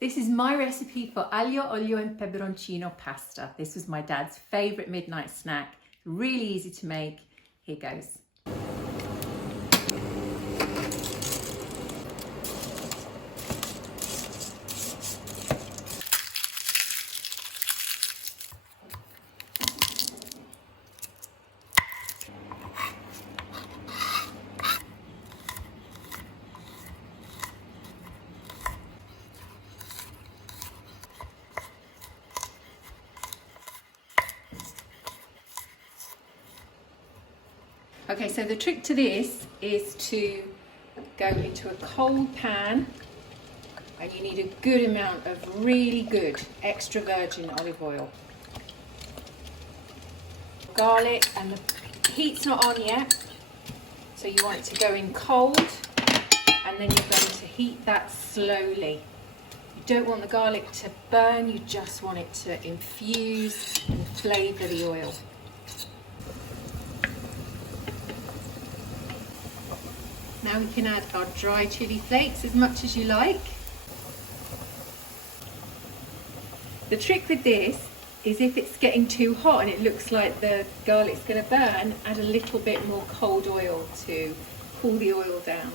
This is my recipe for aglio, olio and peperoncino pasta. This was my dad's favourite midnight snack. Really easy to make. Here goes. Okay, so the trick to this is to go into a cold pan, and you need a good amount of really good extra virgin olive oil. Garlic, and the heat's not on yet, so you want it to go in cold, and then you're going to heat that slowly. You don't want the garlic to burn, you just want it to infuse and flavour the oil. Now we can add our dry chili flakes as much as you like. The trick with this is if it's getting too hot and it looks like the garlic's going to burn, add a little bit more cold oil to cool the oil down.